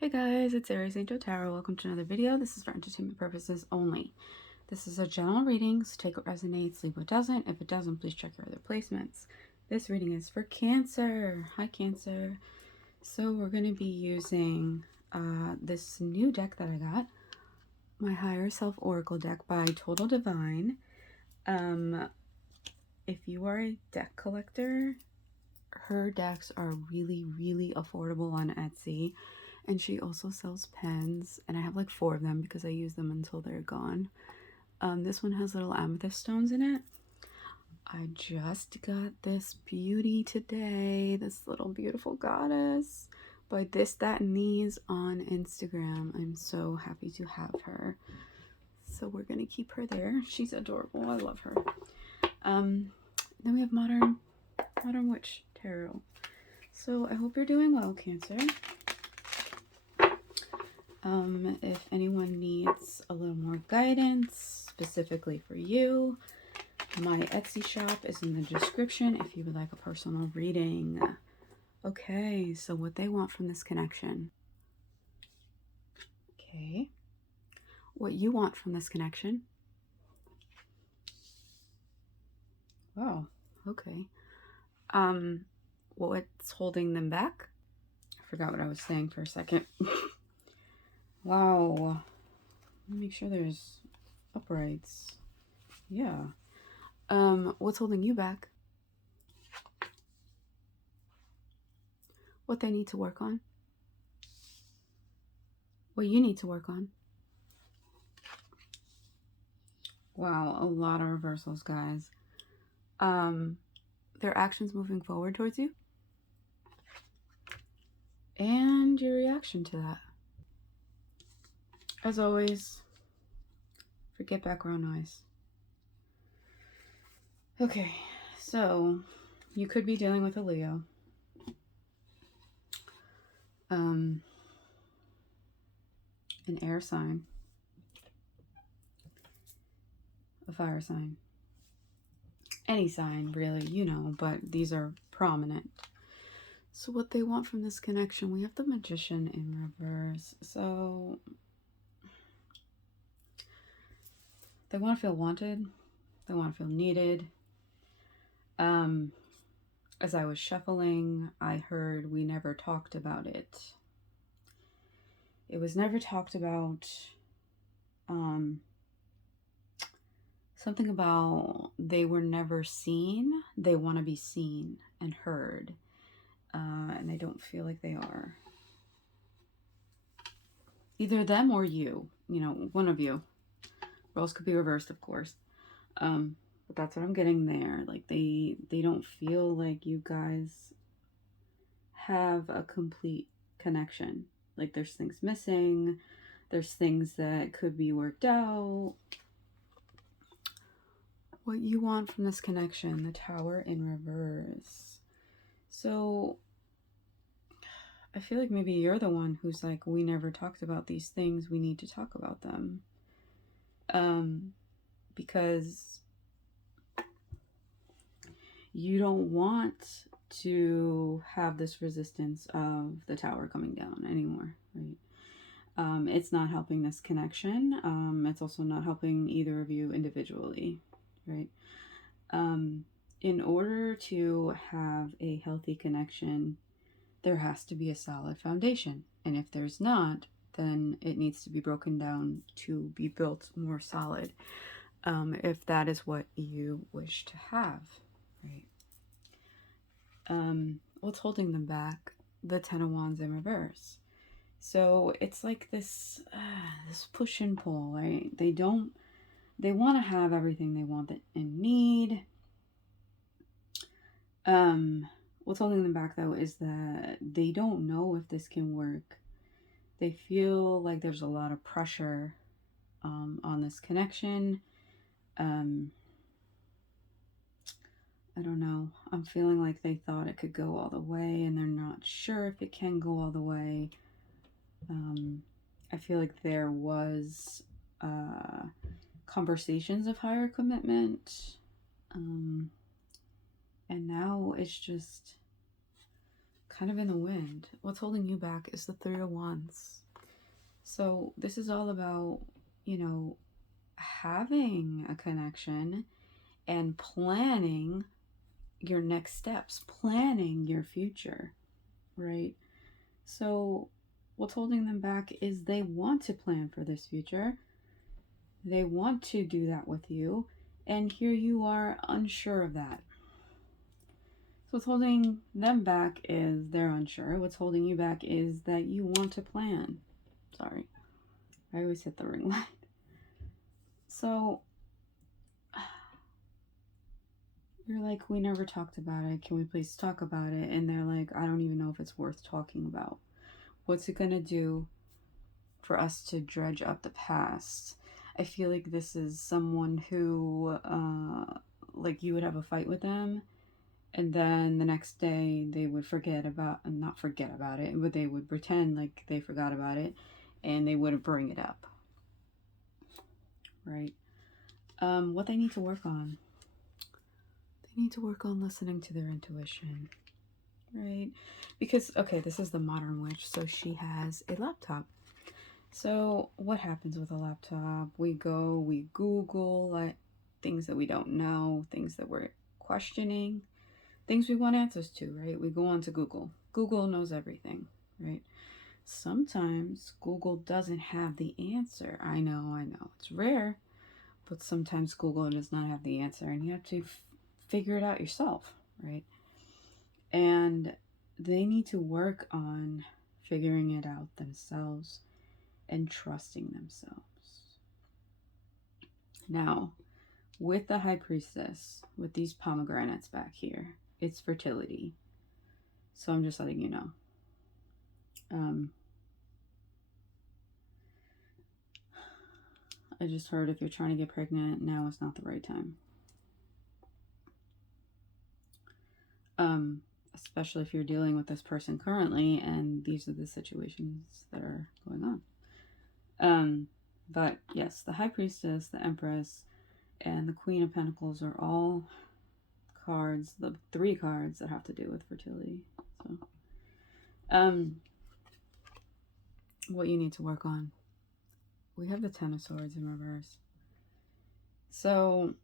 Hey guys, it's Aries Angel Tarot. Welcome to another video. This is for entertainment purposes only. This is a general reading, so take what resonates, leave what doesn't. If it doesn't, please check your other placements. This reading is for Cancer. Hi Cancer. So we're going to be using this new deck that I got, my Higher Self Oracle deck by Total Divine. If you are a deck collector, her decks are really affordable on Etsy. And she also sells pens, and I have like 4 of them because I use them until they're gone. This one has little amethyst stones in it. I just got this beauty today, this little beautiful goddess by This, That, and These on Instagram. I'm so happy to have her. So we're gonna keep her there. She's adorable. I love her. Then we have Modern Witch Tarot. So I hope you're doing well, Cancer. If anyone needs a little more guidance specifically for you, my Etsy shop is in the description if you would like a personal reading. Okay, so what they want from this connection. Okay. What you want from this connection. Wow, okay. What's holding them back? I forgot what I was saying for a second. Wow. Let me make sure there's uprights. Yeah. What's holding you back? What they need to work on? What you need to work on? Wow, a lot of reversals, guys. Their actions moving forward towards you. And your reaction to that. As always, forget background noise. Okay, so you could be dealing with a Leo. An air sign. A fire sign. Any sign, really, you know, but these are prominent. So what they want from this connection, we have the Magician in reverse. So they want to feel wanted. They want to feel needed. As I was shuffling, I heard we never talked about it. It was never talked about. Something about they were never seen. They want to be seen and heard. And they don't feel like they are. Either them or you. You know, one of you. Roles could be reversed, of course. But that's what I'm getting there. Like, they don't feel like you guys have a complete connection. Like, there's things missing. There's things that could be worked out. What you want from this connection, the Tower in reverse. So I feel like maybe you're the one who's like, we never talked about these things. We need to talk about them. Because you don't want to have this resistance of the Tower coming down anymore, right? It's not helping this connection. It's also not helping either of you individually, right? In order to have a healthy connection, there has to be a solid foundation. And if there's not, then it needs to be broken down to be built more solid. If that is what you wish to have, right? What's holding them back? The Ten of Wands in reverse. So it's like this push and pull, right? They want to have everything they want and need. What's holding them back though is that they don't know if this can work. They feel like there's a lot of pressure on this connection. I don't know. I'm feeling like they thought it could go all the way and they're not sure if it can go all the way. I feel like there was conversations of higher commitment. And now it's just kind of in the wind. What's holding you back is the Three of Wands. So this is all about, you know, having a connection and planning your next steps, planning your future, right? So what's holding them back is they want to plan for this future. They want to do that with you. And here you are unsure of that. So what's holding them back is they're unsure. What's holding you back is that you want to plan. Sorry, I always hit the ring light. So you're like, we never talked about it. Can we please talk about it? And they're like, I don't even know if it's worth talking about. What's it going to do for us to dredge up the past? I feel like this is someone who, like, you would have a fight with them, and then the next day they would not forget about it, but they would pretend like they forgot about it, and they wouldn't bring it up, right? What they need to work on. They need to work on listening to their intuition, right? Because, okay, this is the modern witch, so she has a laptop. So what happens with a laptop? We Google like things that we don't know, things that we're questioning, things we want answers to, right? We go on to Google. Google knows everything, right? Sometimes Google doesn't have the answer. I know, it's rare, but sometimes Google does not have the answer, and you have to figure it out yourself, right? And they need to work on figuring it out themselves and trusting themselves. Now, with the High Priestess, with these pomegranates back here, it's fertility. So I'm just letting you know. I just heard if you're trying to get pregnant, now is not the right time. Especially if you're dealing with this person currently and these are the situations that are going on. But yes, the High Priestess, the Empress, and the Queen of Pentacles are all cards, the 3 cards that have to do with fertility. So, what you need to work on. We have the Ten of Swords in reverse. So,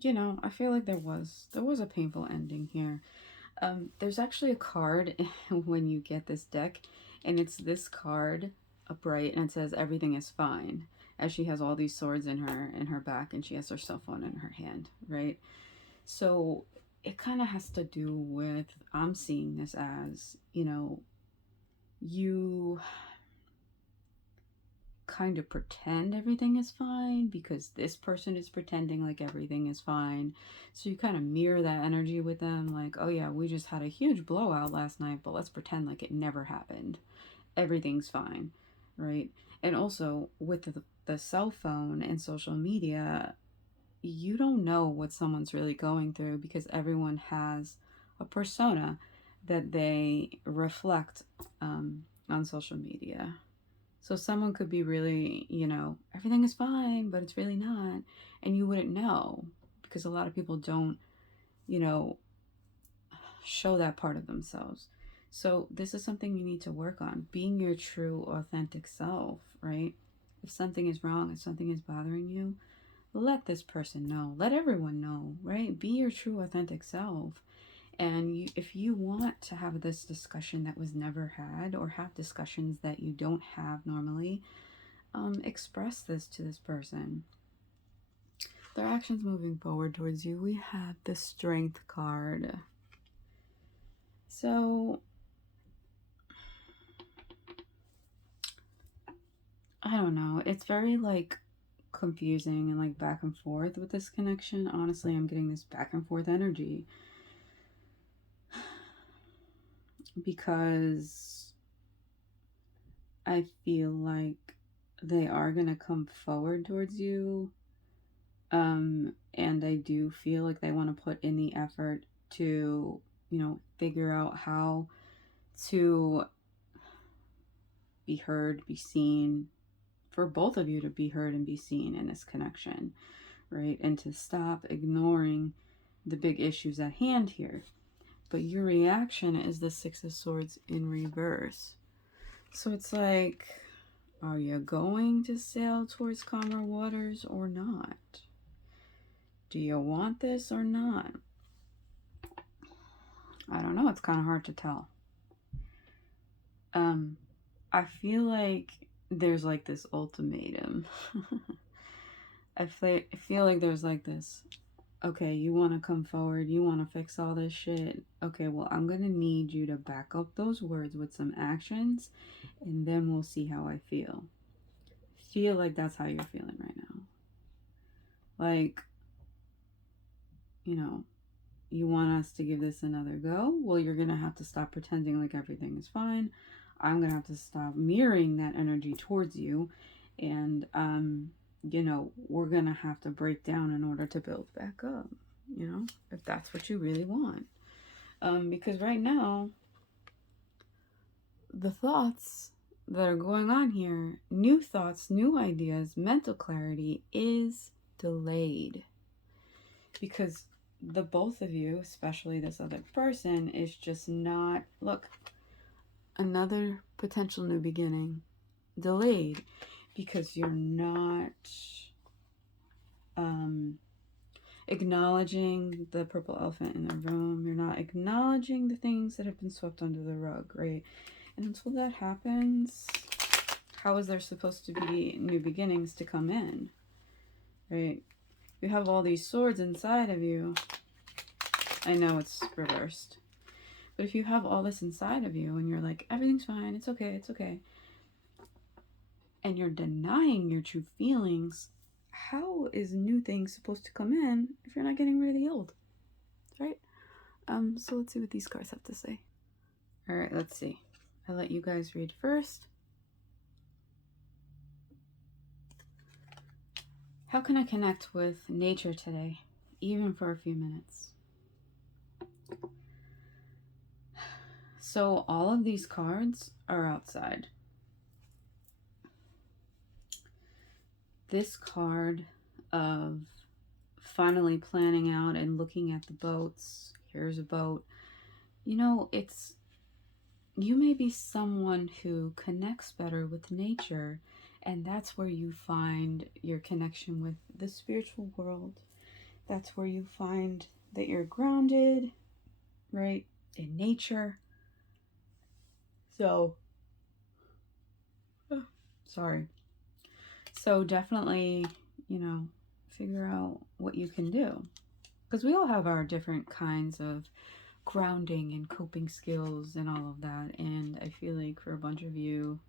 you know, I feel like there was a painful ending here. There's actually a card when you get this deck, and it's this card upright, and it says everything is fine, as she has all these swords in her back, and she has her cell phone in her hand, right? So it kind of has to do with, I'm seeing this as, you know, you kind of pretend everything is fine because this person is pretending like everything is fine. So you kind of mirror that energy with them, like, oh yeah, we just had a huge blowout last night, but let's pretend like it never happened. Everything's fine, right? And also with the cell phone and social media, you don't know what someone's really going through because everyone has a persona that they reflect on social media. So someone could be really, you know, everything is fine, but it's really not. And you wouldn't know because a lot of people don't, you know, show that part of themselves. So this is something you need to work on, being your true, authentic self, right? If something is wrong, if something is bothering you, let this person know. Let everyone know, right? Be your true, authentic self. And if you want to have this discussion that was never had, or have discussions that you don't have normally, express this to this person. Their actions moving forward towards you. We have the Strength card. So, I don't know. It's very, like, confusing and, like, back and forth with this connection. Honestly, I'm getting this back and forth energy. Because I feel like they are going to come forward towards you. And I do feel like they want to put in the effort to, you know, figure out how to be heard, be seen, for both of you to be heard and be seen in this connection, right? And to stop ignoring the big issues at hand here. but your reaction is the Six of Swords in reverse. So it's like, are you going to sail towards calmer waters or not? Do you want this or not? I don't know. It's kind of hard to tell. I feel like there's like this ultimatum. I feel like there's like this, okay, you want to come forward, you want to fix all this shit. Okay, well, I'm going to need you to back up those words with some actions, and then we'll see how I feel. Feel like that's how you're feeling right now. Like, you know, you want us to give this another go? Well, you're going to have to stop pretending like everything is fine. I'm going to have to stop mirroring that energy towards you. And, you know, we're going to have to break down in order to build back up, you know, if that's what you really want. Because right now, the thoughts that are going on here, new thoughts, new ideas, mental clarity is delayed. Because the both of you, especially this other person, is just not, look, another potential new beginning delayed because you're not acknowledging the purple elephant in the room. You're not acknowledging the things that have been swept under the rug, right? And until that happens, how is there supposed to be new beginnings to come in, right? You have all these swords inside of you. I know it's reversed. But if you have all this inside of you and you're like, everything's fine, it's okay, and you're denying your true feelings, how is new things supposed to come in if you're not getting rid of the old, right? So let's see what these cards have to say. All right, let's see. I'll let you guys read first. How can I connect with nature today, even for a few minutes? So all of these cards are outside. This card of finally planning out and looking at the boats. Here's a boat. You know, you may be someone who connects better with nature, and that's where you find your connection with the spiritual world. That's where you find that you're grounded, right, in nature. So, sorry. So definitely, you know, figure out what you can do. Because we all have our different kinds of grounding and coping skills and all of that. And I feel like for a bunch of you,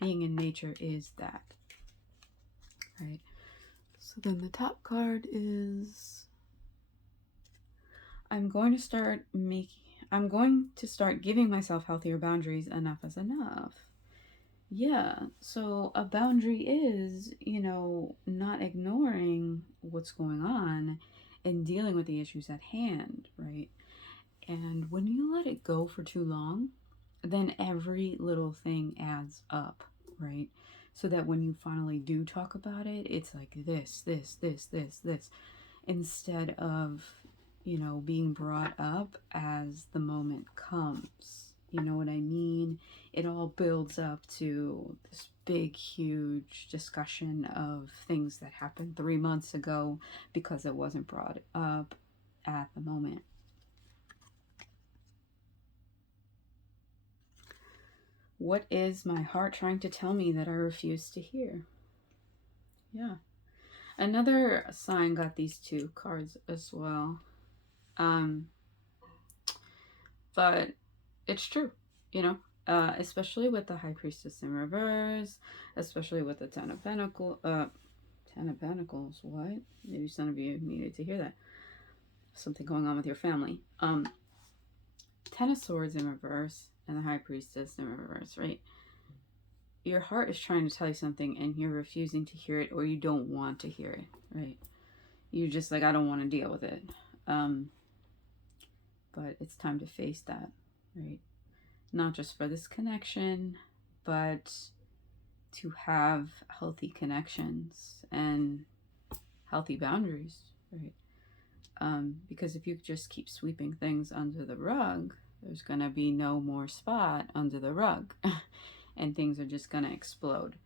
being in nature is that. Right? So then the top card is, I'm going to start giving myself healthier boundaries. Enough is enough. Yeah, so a boundary is, you know, not ignoring what's going on and dealing with the issues at hand, right? And when you let it go for too long, then every little thing adds up, right? So that when you finally do talk about it, it's like this, instead of, you know, being brought up as the moment comes. You know what I mean? It all builds up to this big, huge discussion of things that happened 3 months ago because it wasn't brought up at the moment. What is my heart trying to tell me that I refuse to hear? Yeah. Another sign got these two cards as well. But it's true, you know, especially with the High Priestess in reverse, especially with the Ten of Pentacles. What? Maybe some of you needed to hear that. Something going on with your family. Ten of Swords in reverse and the High Priestess in reverse, right? Your heart is trying to tell you something and you're refusing to hear it, or you don't want to hear it, right? You're just like, I don't want to deal with it. But it's time to face that, right? Not just for this connection, but to have healthy connections and healthy boundaries, right? Because if you just keep sweeping things under the rug, there's going to be no more spot under the rug and things are just going to explode.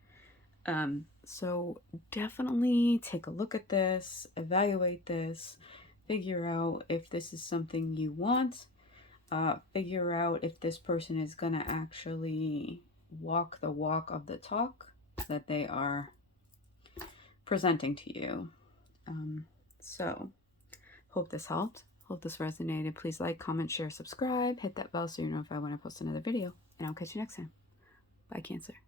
So definitely take a look at this, evaluate this, figure out if this is something you want, figure out if this person is going to actually walk the walk of the talk that they are presenting to you. So hope this helped. Hope this resonated. Please like, comment, share, subscribe, hit that bell so you know if I want to post another video. And I'll catch you next time. Bye, Cancer.